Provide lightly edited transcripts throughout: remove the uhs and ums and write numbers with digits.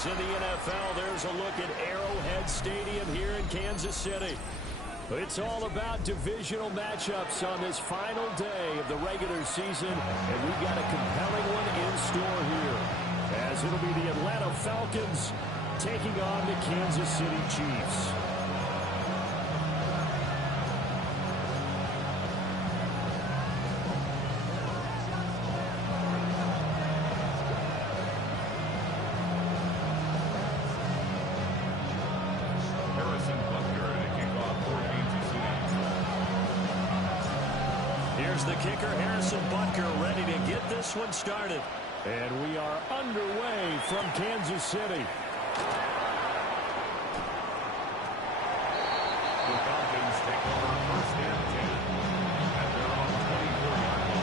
news in the NFL. There's a look at Arrowhead Stadium here in Kansas City. It's all about divisional matchups on this final day of the regular season, and we've got a compelling one in store here, as it'll be the Atlanta Falcons taking on the Kansas City Chiefs. Here's the kicker, Harrison Butker, ready to get this one started. And we are underway from Kansas City. The Falcons take over first and 10. And they're on the 24-yard line.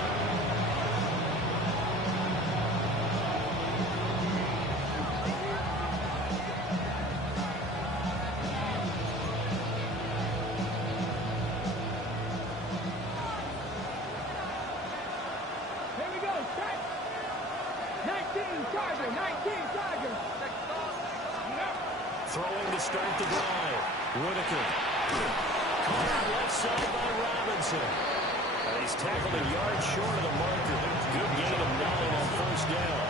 Here we go, set. 19 Charger, 19 Charger. Throwing to start the drive. Whitaker. Caught left side by Robinson. He's tackled a yard short of the marker. Good gain of 9 on first down.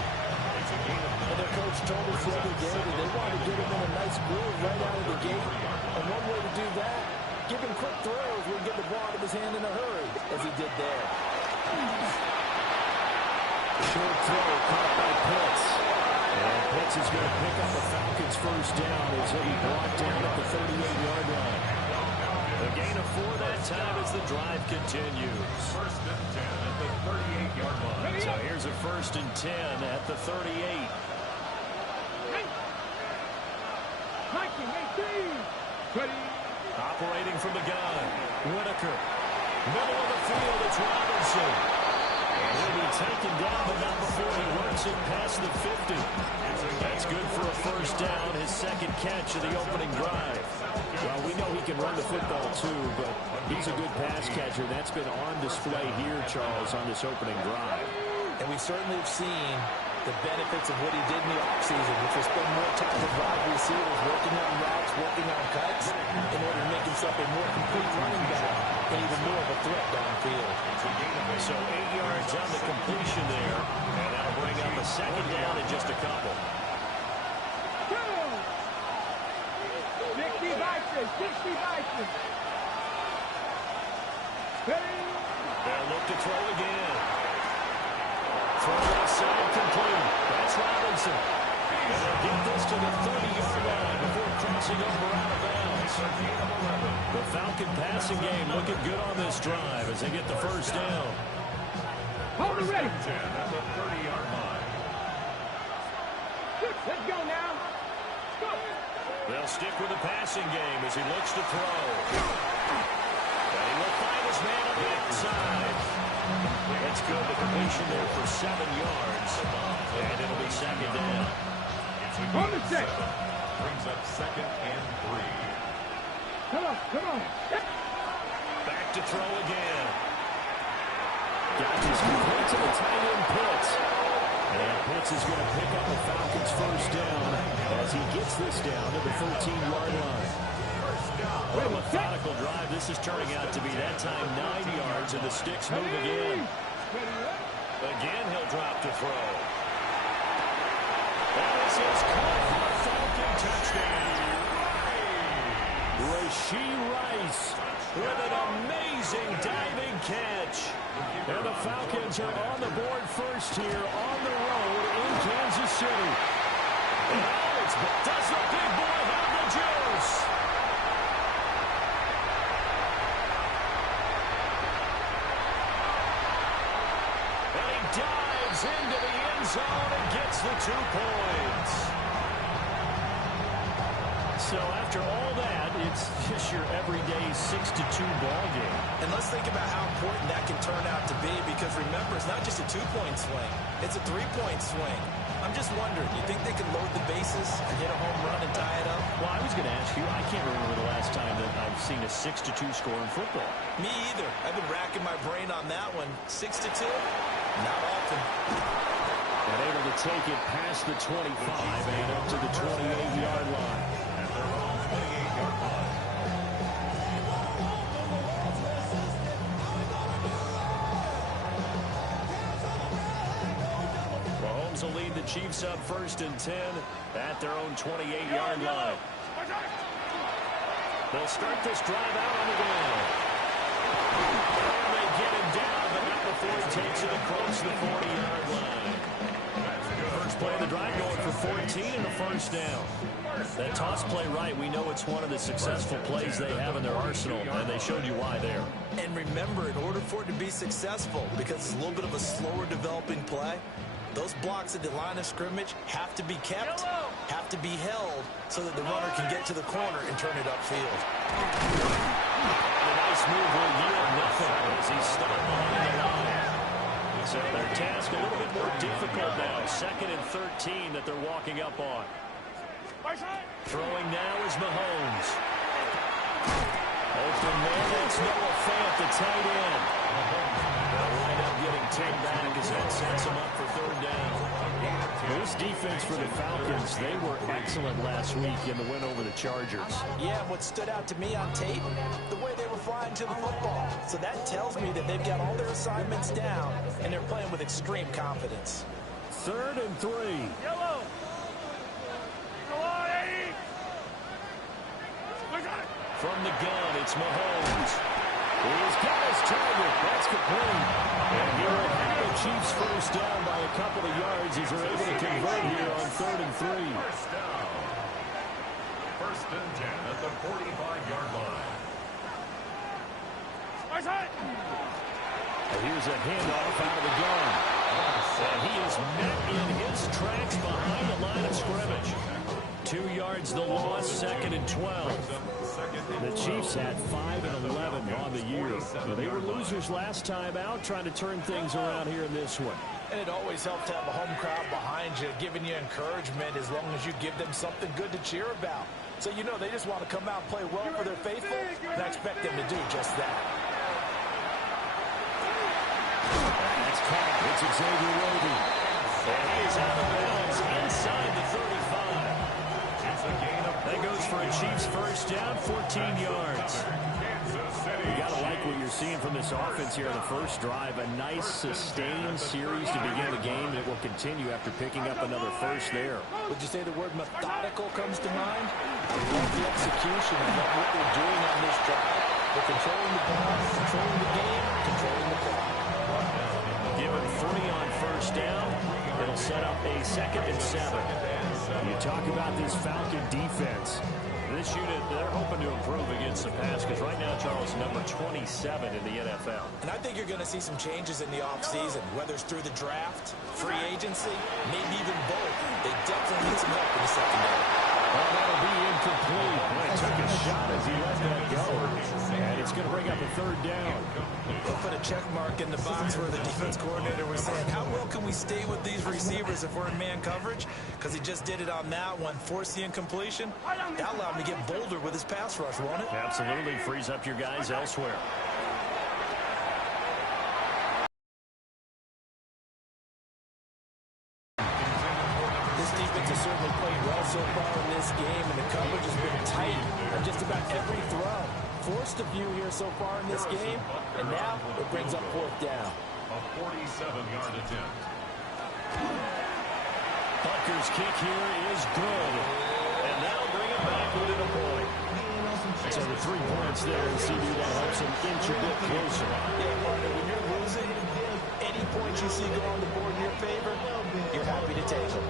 And their coach told us the other day that they wanted to get him in a nice groove right out of the gate. And one way to do that, give him quick throws where he get the ball out of his hand in a hurry, as he did there. Short throw caught by Pitts. And Pitts is going to pick up the Falcons' first down as he'll be brought down at the 38-yard line. A gain of 4 that time as the drive continues. First and 10 at the 38-yard line. So here's a first and 10 at the 38. 19, 18. 20. Operating from the gun. Whitaker. Middle of the field, it's Robinson. And he'll be taken down, but not before he works it past the 50. That's good for a first down, his second catch of the opening drive. Well, we know he can run the football too, but he's a good pass catcher. That's been on display here, Charles, on this opening drive. And we certainly have seen the benefits of what he did in the offseason, which was spend more time with wide receivers, working on routes, working on cuts, in order to make himself a more complete running back and even more of a threat downfield. So 8 yards on the completion there, and that'll bring up a second down in just a couple. 60 Vikings, 60 Vikings. They'll look to throw again. Throw left side complete. That's Robinson. And they'll get this to the 30-yard line before crossing over out of bounds. The Falcon passing game looking good on this drive as they get the first down. Hold it ready. 10 at the 30-yard line. Let's go now. Go. They'll stick with the passing game as he looks to throw. And he will find his man on the outside. That's good. The completion there for 7 yards. And it'll be second down. On the set. Brings up second and 3. Come on, come on. Back to throw again. Got this complete to the tight end Pitts. And Pitts is going to pick up the Falcons' first down as he gets this down to the 13-yard line. What a methodical drive. This is turning out to be that time 9 yards, and the sticks move again. Again, he'll drop to throw. That is his caught for a Falcon touchdown. Rashee Rice with an amazing diving catch. And the Falcons are on the board first here on the road in Kansas City. Does the big boy have the juice? And he dives into the end zone and gets the 2 points. So after all that, it's just your everyday 6-2 ball game. And let's think about how important that can turn out to be, because remember, it's not just a 2-point swing. It's a 3-point swing. I'm just wondering, you think they can load the bases and hit a home run and tie it up? Well, I was going to ask you, I can't remember the last time that I've seen a 6-2 score in football. Me either. I've been racking my brain on that one. 6-2? Not often. And able to take it past the 25 and up to the 28-yard line. At their own 28-yard line. Mahomes will lead the Chiefs up 1st and 10 at their own 28-yard line. They'll start this drive out on the ground. And they get him down, but not before he takes it across the 40-yard line. First play of the drive going for 14 and a first down. That toss play right, we know it's one of the successful plays they have in their arsenal, and they showed you why there. And remember, in order for it to be successful, because it's a little bit of a slower developing play, those blocks at the line of scrimmage have to be kept, have to be held, so that the runner can get to the corner and turn it upfield. A nice move will yield nothing as he's stopped behind the line. So their task a little bit more difficult now. 2nd and 13 that they're walking up on. Throwing now is Mahomes. Open man, it's Noah Fant, the tight end. They'll wind up getting 10 back as that sets them up for 3rd down. This defense for the Falcons, they were excellent last week in the win over the Chargers. Yeah, what stood out to me on tape, the way they were flying to the football. So that tells me that they've got all their assignments down, and they're playing with extreme confidence. 3rd and 3. Yellow. Come on, Eddie. From the gun, it's Mahomes. He's got his target. That's complete. And here are the Chiefs first down by a couple of yards as they're able to convert here on 3rd and 3. First down. 1st and 10 at the 45-yard line. And here's a handoff out of the gun. And he is met in his tracks behind the line of scrimmage. 2 yards the loss, 2nd and 12. The Chiefs had 5 and 11 on the year. They were losers last time out, trying to turn things around here in this one. And it always helps to have a home crowd behind you, giving you encouragement as long as you give them something good to cheer about. So you know they just want to come out and play well for their faithful, and I expect them to do just that. That's caught. It's Xavier Rhoden. And he is out of bounds inside the 35. That goes for a Chiefs first down, 14 yards. You got to like what you're seeing from this offense here in the first drive. A nice, sustained series to begin the game that will continue after picking up another first there. Would you say the word methodical comes to mind? I love the execution. I love what they're doing on this drive. They're controlling the ball, controlling the game, controlling the clock. Give him 3 on first down. It'll set up a 2nd and 7. You talk about this Falcon defense. This unit, they're hoping to improve against the pass because right now, Charles, number 27 in the NFL. And I think you're going to see some changes in the offseason, whether it's through the draft, free agency, maybe even both. They definitely need some help in the secondary. Well, that'll be incomplete. He took a shot as he let that go. And it's going to bring up a 3rd down. They'll put a check mark in the box where the defense coordinator was saying, how well can we stay with these receivers if we're in man coverage? Because he just did it on that one, forced the incompletion. That allowed him to get bolder with his pass rush, won't it? Absolutely. Frees up your guys elsewhere. This defense has certainly played well so far in this game, and the coverage has been tight on just about every throw. Forced a few here so far in this game, and now it brings up 4th down. A 47-yard attempt. Butker's kick here is good. And that'll bring it back within a point. So the 3 points there, and CD that helps him inch a bit closer. Yeah, partner, when you're losing, any points you see go on the board in your favor, you're happy to take them.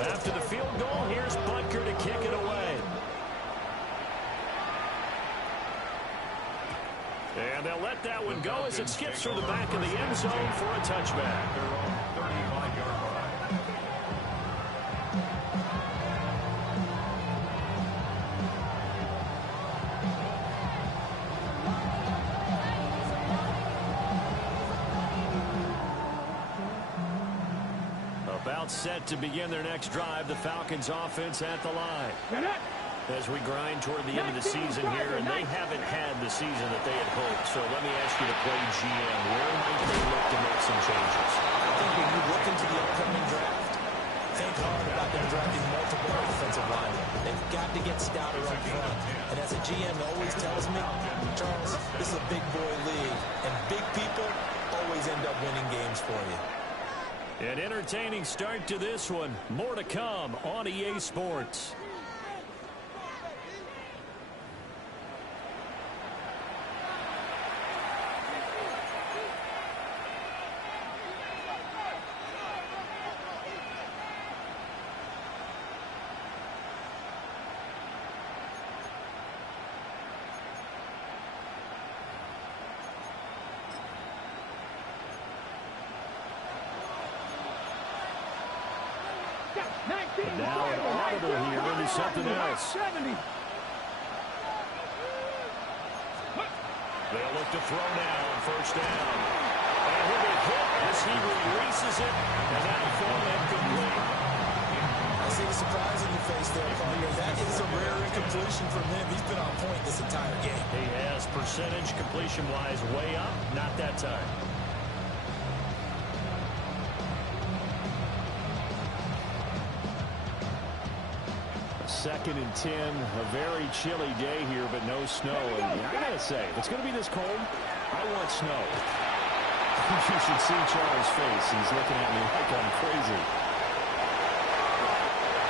After the field goal, here's Butker to kick it away. And they'll let that one go as it skips through the back of the end zone for a touchback. Their own 35-yard line. About set to begin their next drive, the Falcons offense at the line. As we grind toward the end of the season here, and they haven't had the season that they had hoped. So let me ask you to play GM. Where might they look to make some changes? I think when you look into the upcoming draft, think hard about them drafting multiple offensive linemen. They've got to get stouter up front. And as a GM always tells me, Charles, this is a big boy league, and big people always end up winning games for you. An entertaining start to this one. More to come on EA Sports. Now an audible here into something else. 70. They'll look to throw now on first down. And he'll be hit as he releases it, and that'll fall incomplete. I see the surprise in your face there, partner. That is a rare incompletion from him. He's been on point this entire game. He has percentage completion-wise way up, not that time. Second and 10, a very chilly day here, but no snow. And I gotta say, if it's going to be this cold, I want snow. You should see Charles' face. He's looking at me like I'm crazy.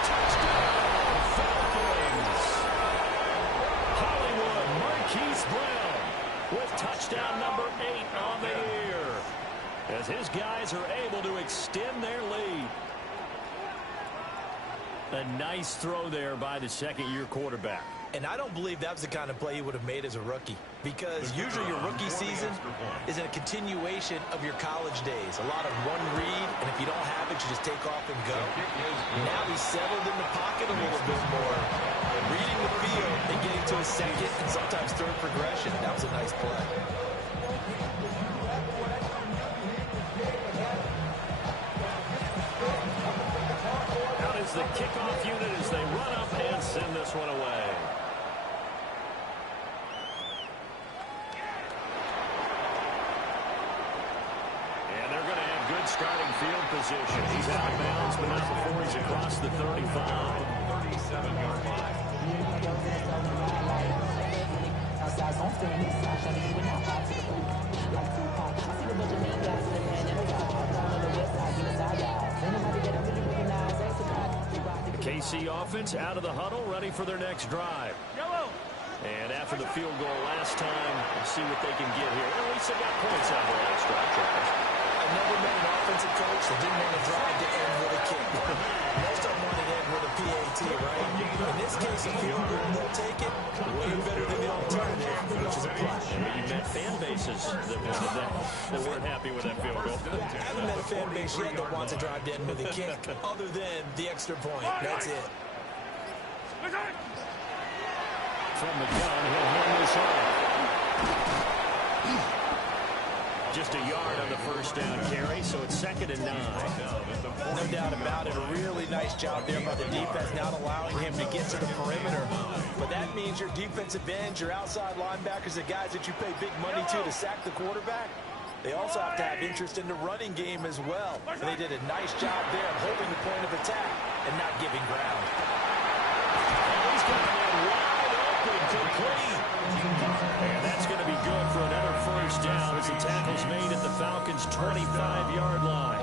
Touchdown, Falcons! Hollywood Marquise Brown with touchdown number 8 on the year, as his guys are able to extend their lead. A nice throw there by the second-year quarterback. And I don't believe that was the kind of play he would have made as a rookie, because usually your rookie season is a continuation of your college days. A lot of one read, and if you don't have it, you just take off and go. Now he's settled in the pocket a little bit more, reading the field and getting to his second and sometimes third progression. That was a nice play. The kickoff unit as they run up and send this one away. And they're going to have good starting field position. He's out of bounds, but not before he's across the 35. 37-yard line. KC offense out of the huddle, ready for their next drive. Yellow. And after the field goal last time, we'll see what they can get here. At least they got points out of the last drive, Charles. I never met an offensive coach that didn't want to drive to end with a kick. Most of them want to end with a PAT, right? In this case, a field goal, they'll take it way better than the alternative, which is a plus. But you met fan bases that wanted that weren't happy with that field goal. I haven't met a fan base yet that wants to drive to end with a kick, other than the extra point. That's it. From the gun, he'll hand this off. Just a yard on the first down carry, so it's 2nd and 9. No doubt about it. A really nice job there by the defense, not allowing him to get to the perimeter. But that means your defensive ends, your outside linebackers, the guys that you pay big money to sack the quarterback, they also have to have interest in the running game as well. And they did a nice job there of holding the point of attack and not giving ground. And he's got it wide open, complete. And that's going to be good for another first down as the tackle's made at the Falcons' 25-yard line.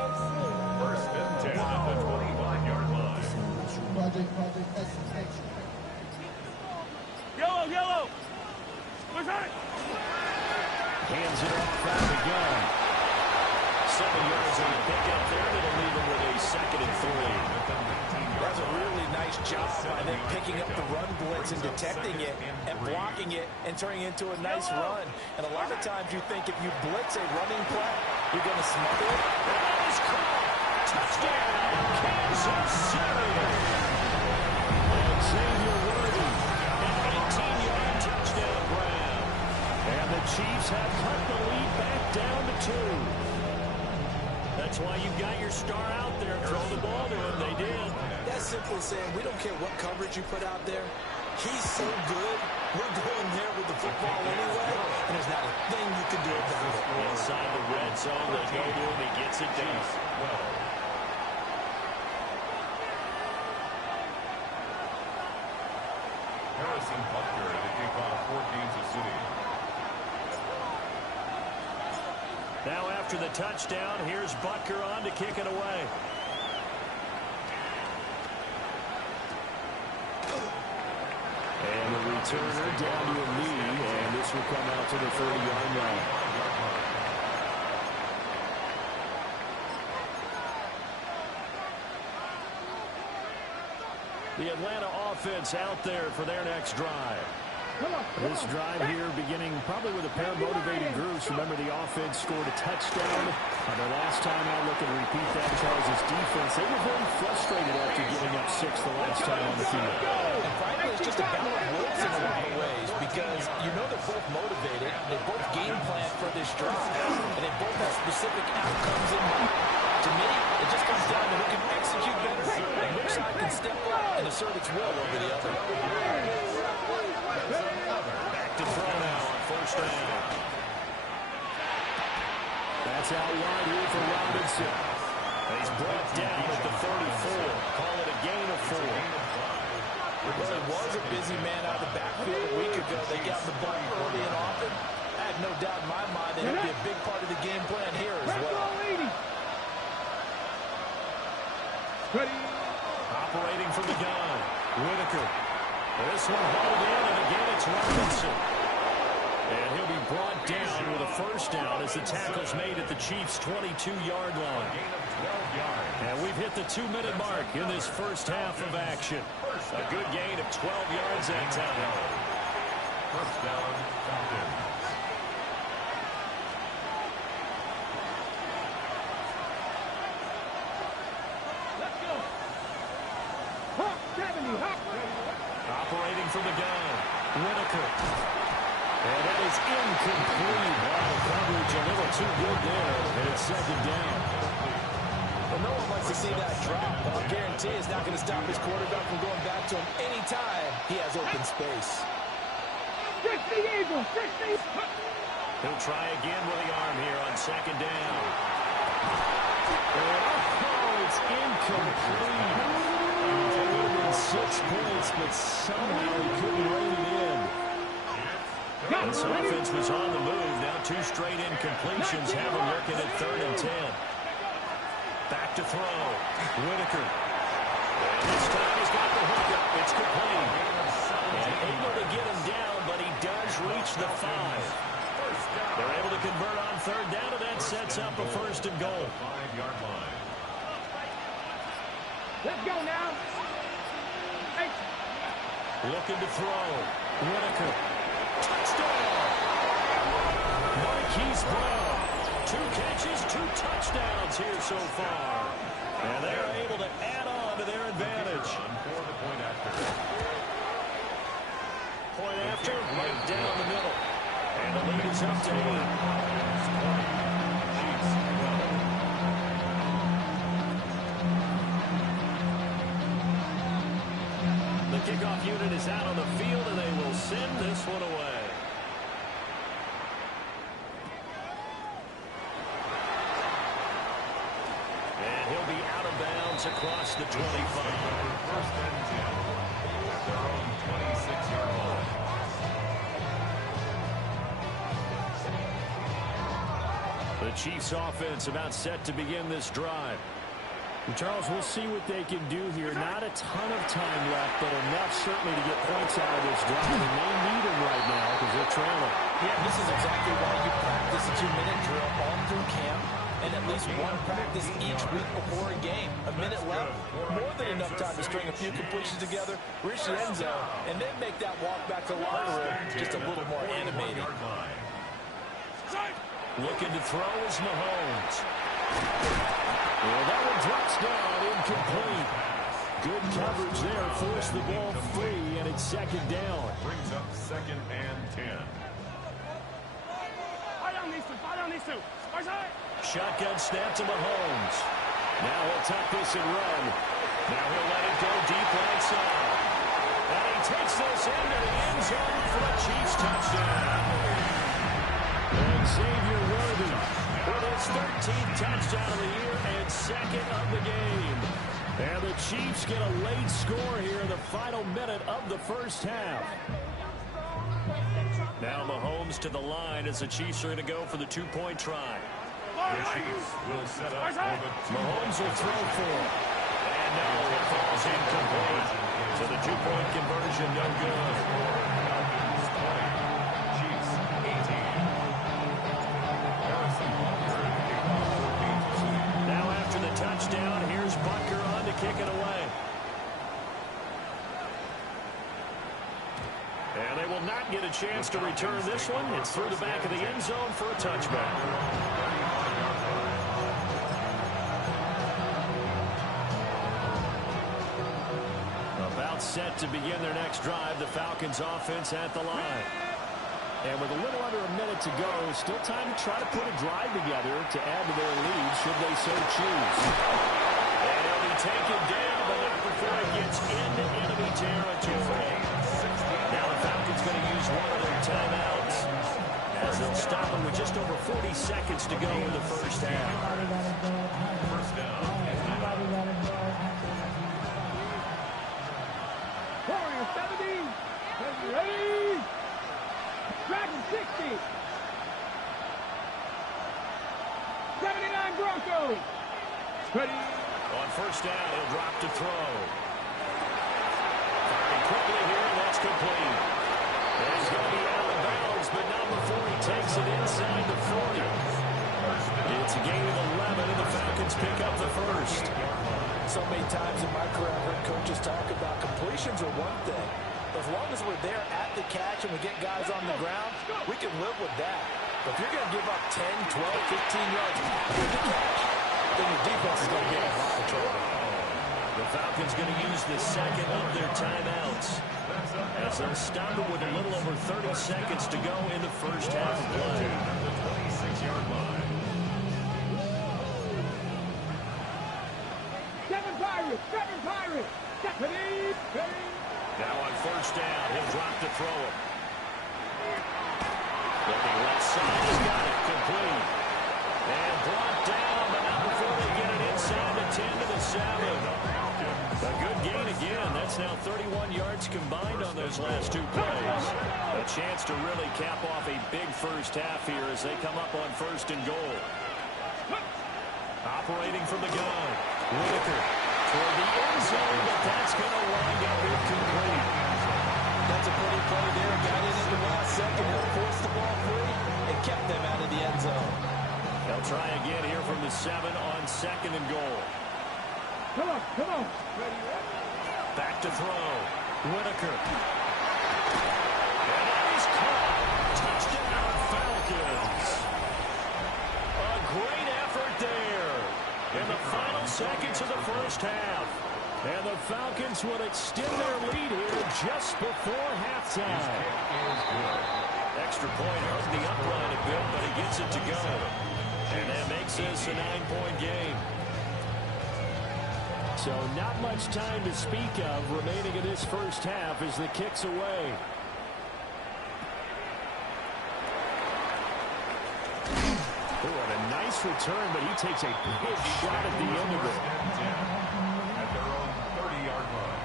First and 10 at the 25-yard line. Yellow. What's that? Hands it off out of the gun. 7 yards on the pickup there. That'll leave him with a 2nd and 3. That's a really nice job by them picking up the run blitz and detecting it and blocking it and turning it into a nice run. And a lot of times you think if you blitz a running play, you're going to smother it. That is caught. Touchdown, Kansas City. And Xavier Worthy, an 18-yard touchdown grab. And the Chiefs have cut the lead back down to 2. That's why you got your star out there. Throw the ball to him. They did. That's simply saying we don't care what coverage you put out there. He's so good. We're going there with the football anyway, and there's not a thing you can do about it. Inside the red zone, they go to him. He gets it down. Harrison Butker to kick off for Kansas City. Now after the touchdown, here's Butker on to kick it away. And the returner down to a knee, and this will come out to the 30-yard line. The Atlanta offense out there for their next drive. This drive here beginning probably with a pair of motivated groups. Remember, the offense scored a touchdown. The last time out, looking to repeat that, Charles' defense, they were very frustrated after giving up 6 the last time on the field. And frankly, it's just a battle of wills in a lot of ways because you know they're both motivated. They both game plan for this drive, and they both have specific outcomes in mind. To me, it just comes down to who can execute better and which side can step up and assert its will over the other. Back to throw now on first down. That's out wide here for Robinson. He's brought down at the 34. Call it a gain of 4. Well, it was a busy man out of the backfield a week ago. They got the ball early and often. I have no doubt in my mind that it'll be a big part of the game plan here as well. Operating from the gun, Whitaker. This one hauled in, and again it's Robinson. And he'll be brought down with a first down as the tackle's made at the Chiefs' 22-yard line. And we've hit the 2-minute mark in this first half of action. A good gain of 12 yards that time. First down, Falcons. Operating from the gun, Whitaker. And that is incomplete. Wow, coverage a little too good there. And it's second down. Well, no one likes to see that drop, but I guarantee it's not going to stop his quarterback from going back to him anytime he has open space. He'll try again with the arm here on second down. Oh, it's incomplete. It would have been 6 points, but somehow he couldn't rein it in. This offense was on the move. Now 2 straight incompletions have him looking at 3rd and 10. Back to throw. Whitaker. And this time he's got the hookup. It's complete. And able to get him down, but he does reach the 5. They're able to convert on 3rd down, and that sets up a 1st and goal. 5-yard line. Let's go now. Hey. Looking to throw. Whitaker. Touchdown! Marquise Brown. 2 catches, 2 touchdowns here so far. And they're able to add on to their advantage. Point after, right down the middle. And the lead is up to 8. The kickoff unit is out on the field, and they will send this one away. And he'll be out of bounds across the 25. First and 10 at their own 26-yard line. The Chiefs offense about set to begin this drive. Charles, we'll see what they can do here. Not a ton of time left, but enough certainly to get points out of this drive. And they need them right now because they're trailing. Yeah, this is exactly why you practice a 2-minute drill all through camp and at least one practice each week before a game. A minute left, more than enough time to string a few completions together, reach the end zone, and then make that walk back to the locker room just a little more animated. Looking to throw is Mahomes. Well, that one drops down, incomplete. Good coverage there, forced the ball free, and it's second down. Brings up 2nd and 10. Fire on these two. Shotgun snap to Mahomes. Now he'll tuck this and run. Now he'll let it go deep right side. And he he takes this into the end zone for a Chiefs touchdown. And Xavier Worthy with his 13th touchdown of the year and second of the game. And the Chiefs get a late score here in the final minute of the first half. Now Mahomes to the line as the Chiefs are going to go for the two-point try. The Chiefs will set up for the Mahomes will throw for it. And no, it falls incomplete. So the two-point conversion, no good. Falcons 20, Chiefs 18. Harrison Butker gave up 14-2. Now after the touchdown, here's Butker on to kick it away. And they will not get a chance to return this one. It's through the back of the end zone for a touchback. About set to begin their next drive, the Falcons offense at the line. And with a little under a minute to go, still time to try to put a drive together to add to their lead should they so choose. And he'll be taken down, but not before it gets into enemy territory. Now the Falcons going to use one of their timeouts as they'll stop them with just over 40 seconds to go in the first half. First down. Warrior 70. Ready. Dragon 60. 79 Broncos. Ready. On first down, he'll drop to throw. Firing quickly here, and that's complete. And he's going to be out of bounds, but not before he takes it inside the 40. It's a gain of 11, and the Falcons pick up the first. So many times in my career, I've heard coaches talk about completions are one thing. As long as we're there at the catch and we get guys on the ground, we can live with that. But if you're going to give up 10, 12, 15 yards after the catch, then your defense is going to get a lot of trouble. The Falcons going to use the second of their timeouts as they'll stop it with a little over 30 seconds to go in the first half of play. At the 26-yard line. Seven Pirates. Ready. Now on first down, he'll drop to throw it. Looking left side, he's got it complete. And brought down, but not before they get it inside the 10 to the 7. A good gain again. That's now 31 yards combined on those last two plays. A chance to really cap off a big first half here as they come up on first and goal. Operating from the gun, Whitaker toward the end zone, but that's going to wind up incomplete. That's a pretty play there. Got in at the last second, forced the ball free, and kept them out of the end zone. They'll try again here from the 7 on second and goal. Come on. Back to throw. Whitaker. And he's caught. Touchdown, Falcons. A great effort there in the final seconds of the first half. And the Falcons will extend their lead here just before halftime. Extra point hurt the upline a bit, but he gets it to go. And that makes this a 9-point game. So not much time to speak of remaining in this first half as the kick's away. Oh, and a nice return, but he takes a big shot at the end of it. At their own 30-yard line.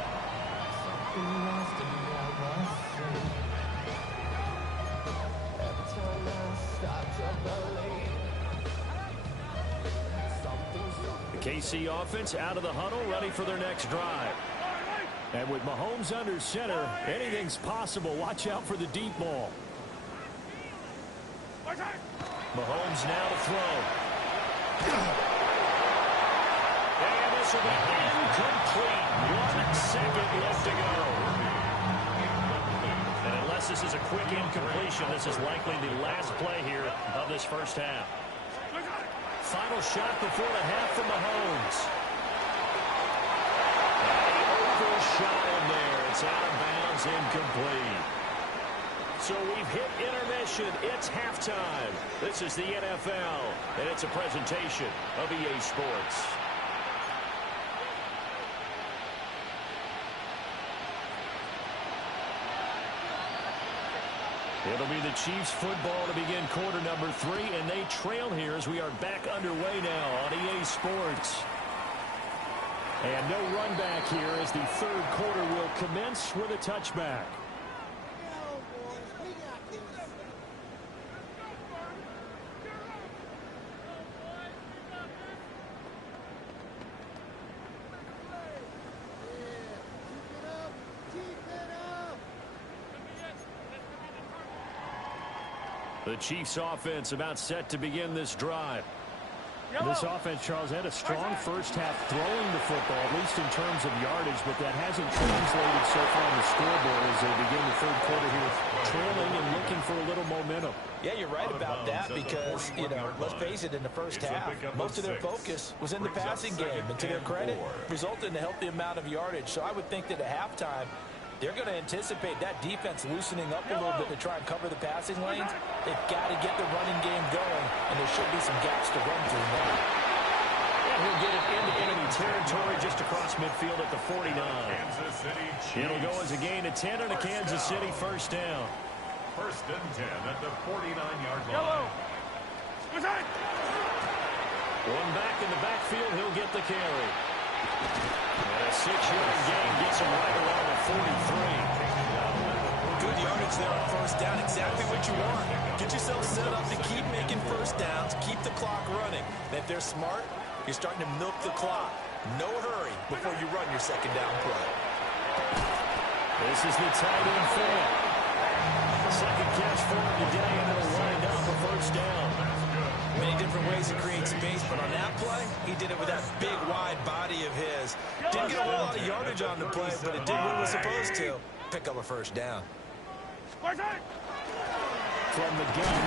The KC offense out of the huddle, ready for their next drive. And with Mahomes under center, anything's possible. Watch out for the deep ball. Mahomes now to throw. And this will be incomplete. 1 second left to go. And unless this is a quick incompletion, this is likely the last play here of this first half. Final shot before the half from Mahomes. And he overshot him there. It's out of bounds, incomplete. So we've hit intermission. It's halftime. This is the NFL, and it's a presentation of EA Sports. It'll be the Chiefs football to begin quarter number 3, and they trail here as we are back underway now on EA Sports. And no run back here as the third quarter will commence with a touchback. The Chiefs offense about set to begin this drive. This offense, Charles, had a strong first half throwing the football, at least in terms of yardage, but that hasn't translated so far on the scoreboard as they begin the third quarter here, trailing and looking for a little momentum. Yeah, you're right about that because, let's face it, in the first half, most of their focus was in the passing game. And to their credit, resulted in a healthy amount of yardage. So I would think that at halftime, they're going to anticipate that defense loosening up a little bit to try and cover the passing lanes. They've got to get the running game going, and there should be some gaps to run through now. And he'll get it into enemy territory just across midfield at the 49. It'll go as a gain of 10 on a Kansas City first down. First and 10 at the 49-yard line. One back in the backfield, he'll get the carry. And a 6-yard gain gets him right around the 43. Good yardage there on first down. Exactly what you want. Get yourself set up to keep making first downs, keep the clock running. And if they're smart, you're starting to milk the clock. No hurry before you run your second down play. This is the tight end fit. Second catch for him today, and it'll wind up a first down. Many different ways to create space, but on that play, he did it with that big, wide body of his. Didn't get a whole lot of yardage on the play, but it did what it was supposed to. Pick up a first down. From the gun.